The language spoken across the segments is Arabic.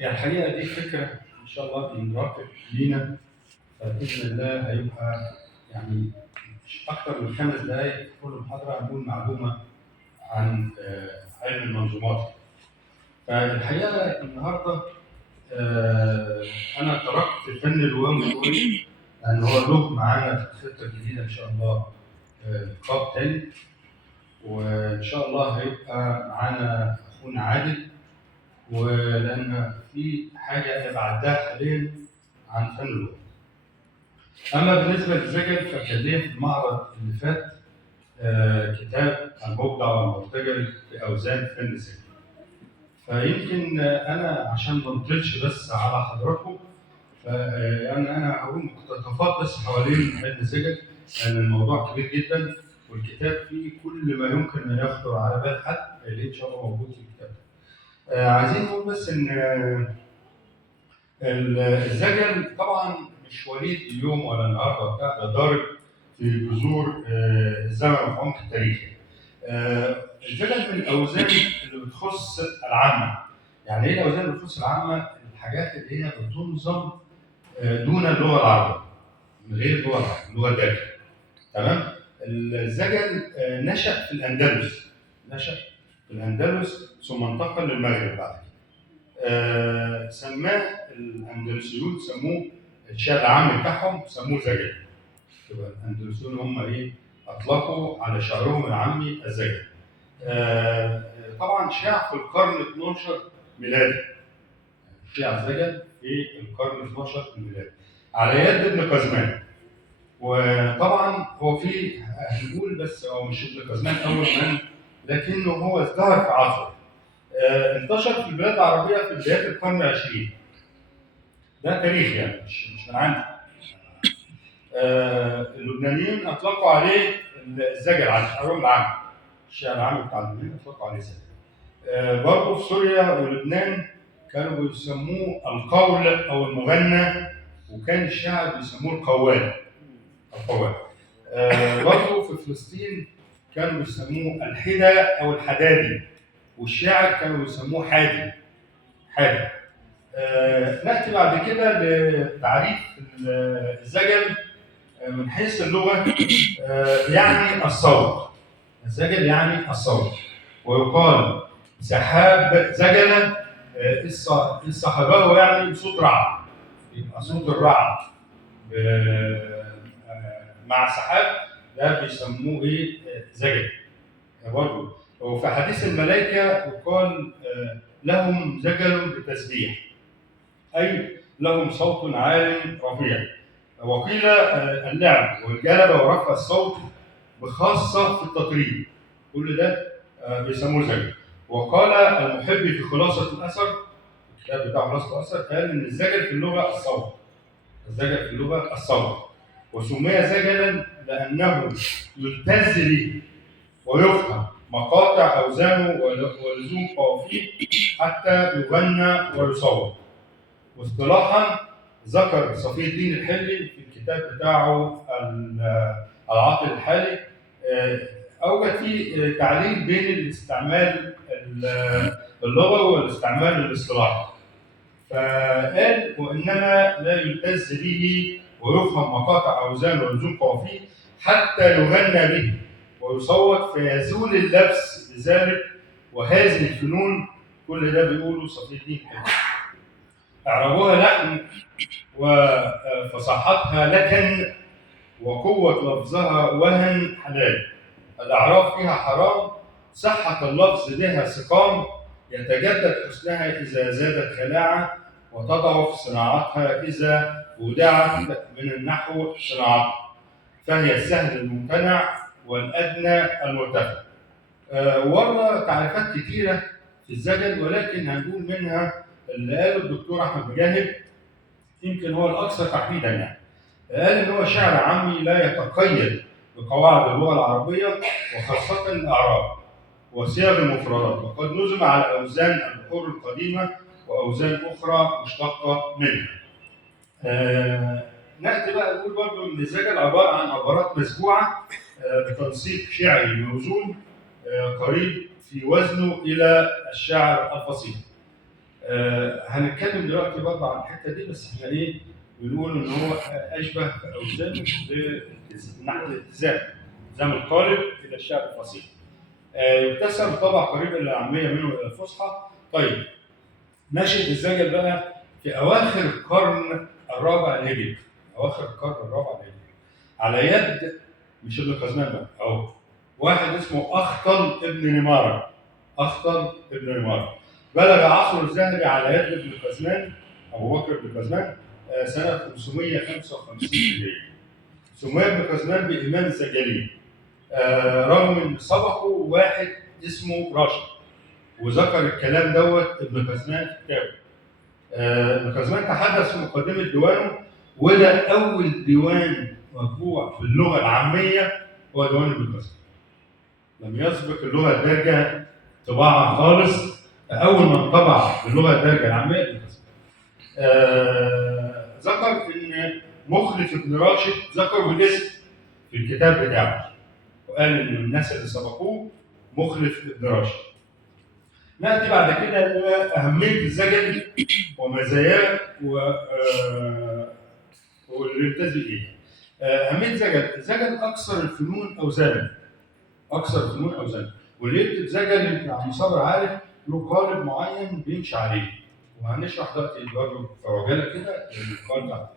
هي الحقيقة دي فكرة إن شاء الله بنراقب لينا، فبإذن الله هيبقى يعني مش أكتر من 5 دقايق في كل محاضرة هنقول معلومة عن علم المنظومات. فالحقيقة النهاردة أنا تركت فن الوام شوية لأن هو له معانا في الخطة الجديدة إن شاء الله لقاء تاني، وإن شاء الله هيبقى معانا أخونا عادل، ولأن في حاجة أنا بعدها حاليا عن فن الوام. أما بالنسبة للزجل فكان ليه في المعرض اللي فات كتاب المبدع والمرتجل في أوزان فن الزجل. فيمكن أنا عشان ما نطلش بس على حضراتكم، يعني أنا هقول مقتطفات بس حوالين فن الزجل لأن الموضوع كبير جدا، والكتاب فيه كل ما يمكن أن يخطر على بال حد اللي إن شاء الله موجود في الكتاب. عايزين نقول بس إن الزجل طبعا مش وليد اليوم ولا النهارده بتاع، ده ضارب في جذور الزمن وفي عمق التاريخ. الزجل من الاوزان اللي بتخص العامه. يعني ايه الاوزان اللي بتخص العامه؟ الحاجات اللي هي بتنظم دون اللغه العربيه، من غير اللغه العربيه، اللغه الدارجه. تمام؟ الزجل نشأ في الاندلس، ثم انتقل للمغرب بعد كده. سماه الاندلسيون، سموه الشعر العام بتاعهم سموه زجل. يبقى الاندلسيون هم ايه؟ اطلقوا على شعرهم العامي الزجل. طبعا شاع في القرن 12 ميلادي. شاع الزجل في القرن 12 ميلادي على يد ابن قزمان. وطبعا هو في هنقول بس هو مش ابن قزمان اول من، لكنه هو ازدهر في عصره. انتشر في البلاد العربيه في بدايات القرن العشرين. ده تاريخ يعني مش من عندي. اللبنانيين اطلقوا عليه الزجل على شعرهم العام. الشعر العام بتاع اللبنانيين اطلقوا عليه زجل. برضه في سوريا ولبنان كانوا بيسموه القول او المغنى، وكان الشاعر بيسموه القوال. برضه في فلسطين كانوا بيسموه الحدا او الحدادي، والشاعر كانوا بيسموه حادي. نأتي بعد كده لتعريف الزجل من حيث اللغة. يعني الصوت. الزجل يعني الصوت، ويقال سحاب زجلة صاحبه يعني صوت رعد، يبقى صوت الرعد مع سحاب ده بيسموه ايه؟ زجل. برضه وفي حديث الملائكة يقال لهم زجل بتسبيح، أي لهم صوت عال رفيع. وقيل اللعب والجلبة ورفع الصوت بخاصة في التطريب، كل ده بيسموه زجل. وقال المحب في خلاصة الأثر، الكتاب بتاع خلاصة الأثر، قال إن الزجل في اللغة الصوت. وسمي زجلا لأنه يلتز به ويفهم مقاطع أوزانه ولزوم قوافيه حتى يغنى ويصور. واصطلاحا ذكر صفي الدين الحلي في الكتاب بتاعه العاطل الحالي، اوجد فيه تعليل بين الاستعمال اللغوي والاستعمال الاصطلاحي. فقال وانما لا يلتز به ويفهم مقاطع اوزان ولزوم قوافيه حتى يغنى به ويصوت فيزول اللبس بذلك، وهذه الفنون كل ده بيقولوا صفي الدين الحلي. اعرابها لحن وفصاحتها لكن وقوة لفظها وهن حلال. الأعراف فيها حرام، صحة اللفظ بها سقام، يتجدد حسنها إذا زادت خلاعة، وتضعف صناعتها إذا ودعت من النحو صناعتها، فهي السهل الممتنع والأدنى المرتفع. ورا تعريفات كثيرة في الزجل، ولكن هنقول منها اللي قاله الدكتور أحمد مجاهد يمكن هو الأكثر تحديدا. يعني قال إن هو شعر عامي لا يتقيد بقواعد اللغة العربية وخاصة الأعراب وصيغ المفردات، وقد نظم على أوزان البحور القديمة وأوزان أخرى مشتقة منها. نأتي بقى نقول برضه إن الزجل عبارة عن عبارات مسبوعة بتنسيق شعري موزون قريب في وزنه إلى الشعر الفصيح. هنتكلم دلوقتي برضه عن الحته دي، بس احنا ايه بنقول ان هو اشبه في اوزانه من ناحيه الالتزام، التزام القالب الى الشعر الفصيح. يكتسب طبع قريب الى العاميه منه الى الفصحى. طيب، نشأة الزجل بقى في اواخر القرن الرابع الهجري، اواخر القرن الرابع الهجري، على يد مش ابن قزمان بقى اهو، واحد اسمه اخطل ابن نماره. اخطل ابن نماره بلغ عصره الذهبي على يد ابن قزمان، ابو بكر بن قزمان، سنه 555 هجريه. سمي ابن قزمان بامام الزجلي رغم ان سبقه واحد اسمه راشد، وذكر الكلام دوت ابن قزمان في كتابه. ابن قزمان تحدث في مقدمه ديوانه، وده اول ديوان مطبوع في اللغه العاميه هو ديوان ابن قزمان. لم يسبق اللغه الدارجه طباعه خالص، اول من طبع باللغه الدارجه العاميه ابن قزمان. ذكر ان مخلف ابن راشد ذكر بالاسم في الكتاب بتاعه، وقال ان الناس اللي سبقوه مخلف ابن راشد. ناتي بعد كده الى اهميه الزجل ومزاياه واللي يمتاز بايه. اهميه الزجل اكثر الفنون اوزانا، اكثر الفنون اوزانا، واللي يكتب زجل يمكن عم صابر عارف له قالب معين بيمشي عليه، وهنشرح دلوقتي برضه في عجاله كده القالب ده.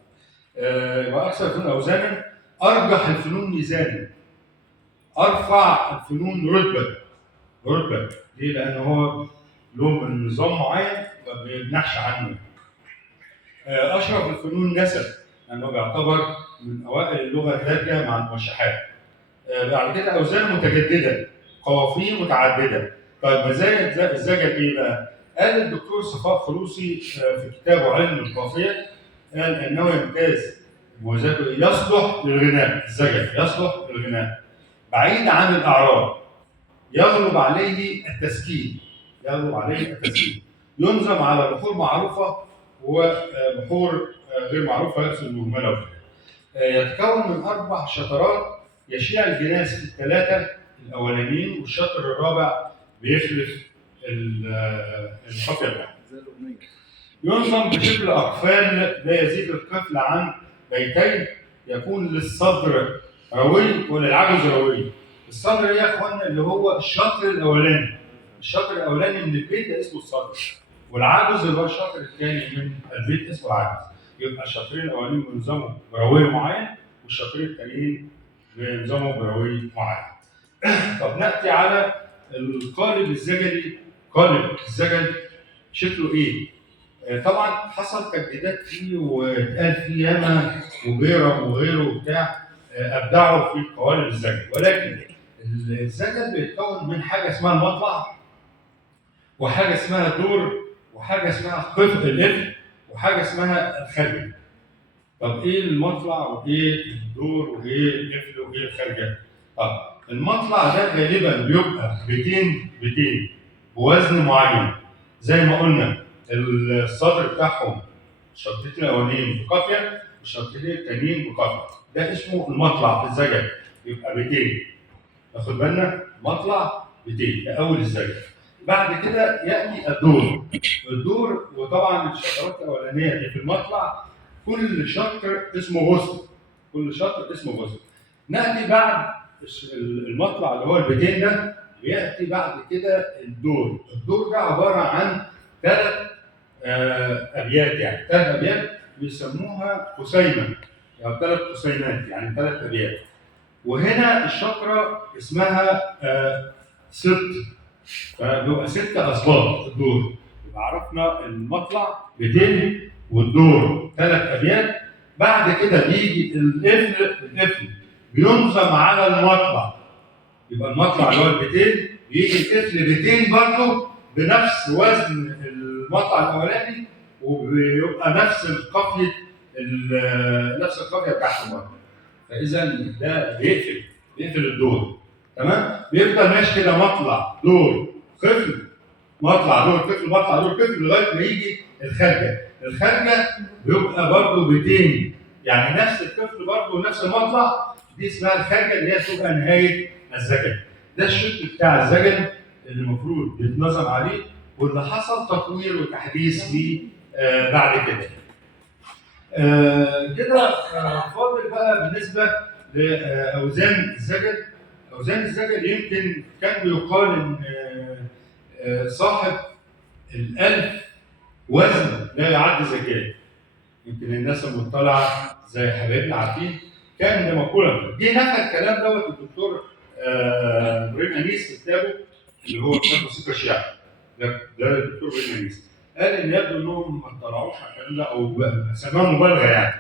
يبقى اكثر الفنون اوزانا، ارجح الفنون ميزانا، ارفع الفنون رتبه. ليه؟ لان هو له من نظام معين ما بيمنعش عنه. اشرف الفنون نسب، لانه بيعتبر من اوائل اللغه الدارجه مع الموشحات. بعد كده اوزان متجدده، قوافي متعدده. طيب مزايا الزجل ايه بقى؟ قال الدكتور صفاء خلوصي في كتابه علم القافيه، قال انه يمتاز مميزاته يصلح للغناء، الزجل يصلح للغناء بعيد عن الاعراض، يغلب عليه التسكين، ينظم على بحور معروفه وبحور غير معروفه يقصد المهمله. يتكون من 4 شطرات يشيع الجناس في الثلاثه الاولانيين، والشطر الرابع بيخلف القافيه بتاعته. ينظم بشكل اقفال لا يزيد القفل عن بيتين، يكون للصدر روي وللعجز روي. الصدر ايه يا اخوانا؟ اللي هو الشطر الاولاني، من البيت ده اسمه الصدر، والعجز اللي هو الشطر الثاني من البيت اسمه العجز. يبقى الشطرين الاولانيين بينظموا بروي معين، والشطرين الثانيين بينظموا بروي معين. طب ناتي على القالب الزجلي. قالب الزجل شكله ايه؟ طبعا حصل تجديدات فيه واتقال فيه ياما وبيرم وغيره وبتاع ابدعوا في قوالب الزجل، ولكن الزجل بيتكون من حاجه اسمها المطلع، وحاجه اسمها الدور، وحاجه اسمها قفل القفل، وحاجه اسمها الخرجه. طب ايه المطلع وايه الدور وايه القفل وايه الخرجه؟ طب المطلع ده غالبا بيبقى بيتين بوزن معين، زي ما قلنا الصدر بتاعهم الشطرين الاولانيين بقافيه والشطرين الثانيين بقافيه، ده اسمه المطلع في الزجل، يبقى بيتين. ناخد بالنا مطلع بيتين ده اول الزجل. بعد كده ياتي الدور، وطبعا الشطرات الاولانيه دي في المطلع كل شطر اسمه غصن، ناتي بعد المطلع اللي هو البيتين ده، بياتي بعد كده الدور ده عباره عن 3 ابيات، يعني 3 ابيات بيسموها قسيمه، يعني 3 قسيمات، يعني 3 ابيات. وهنا الشطره اسمها ست، فبيبقى 6 اسباط الدور. يبقى عرفنا المطلع بيتين والدور 3 ابيات. بعد كده بيجي القفل بينظم على المطلع، يبقى المطلع اللي هو البيتين بيجي القفل بيتين برضه بنفس وزن المطلع الاولاني، وبيبقى نفس القافيه بتاعته برضه. فاذا ده بيقفل الدور، تمام؟ بيفضل ماشي كده مطلع دور قفل، مطلع دور قفل، مطلع دور قفل، لغايه ما يجي الخارجه بيبقى برضه بيتين، يعني نفس القفل برضه ونفس المطلع، دي اسمها الخارجه اللي هي تبقى نهايه الزجل. ده الشكل بتاع الزجل اللي المفروض يتنظم عليه واللي حصل تطوير وتحديث فيه بعد كده. فاضل بقى بالنسبه لاوزان الزجل. اوزان الزجل يمكن كان بيقال ان صاحب ال1000 وزن لا يعد زكاه. يمكن الناس المطلعه زي حبايبنا عارفين كان ده مقوله. جه نفى الكلام دوت الدكتور ابراهيم انيس في كتابه اللي هو كتاب موسيقى الشعب. ده الدكتور ابراهيم انيس قال ان يبدو انهم ما اطلعوش على الكلام ده او سماه مبالغه يعني.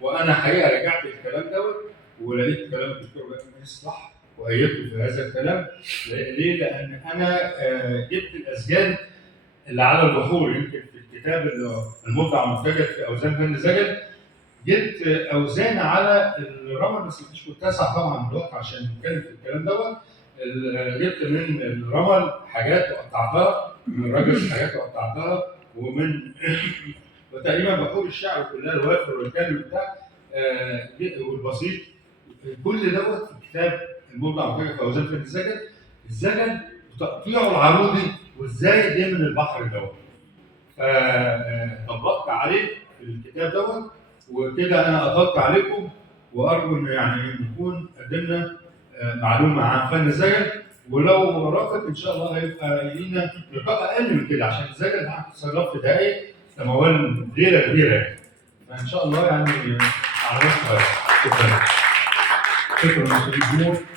وانا حقيقه رجعت الكلام دوت ولقيت كلام الدكتور ابراهيم انيس صح وايدته في هذا الكلام. ليه؟ لان انا جبت الاسجال اللي على البحور. يمكن في الكتاب المبدع المنتجد في اوزان فن زجل جبت اوزان على الرمل، بس مش متسع طبعا دلوقتي عشان نتكلم في الكلام دوت. جبت من الرمل حاجات وقطعتها، من الرجل حاجات وقطعتها، ومن وتقريبا بحور الشعر كلها الوافر والكامل بتاع والبسيط. كل دوت في كتاب المبدع المنتجد في اوزان فن الزجل. الزجل وتقطيعه العروضي وازاي جه من البحر دوت. فطبقت عليه في الكتاب دوت، وكده انا اطلت عليكم، وارجو ان يعني نكون قدمنا معلومه عن فن الزجل. ولو وراك ان شاء الله هيبقى لينا لقاء اقل من كده عشان الزجل ده هتصرف في دقائق تموال ليله كبيره يعني. فان شاء الله يعني على شكرا. شكرا.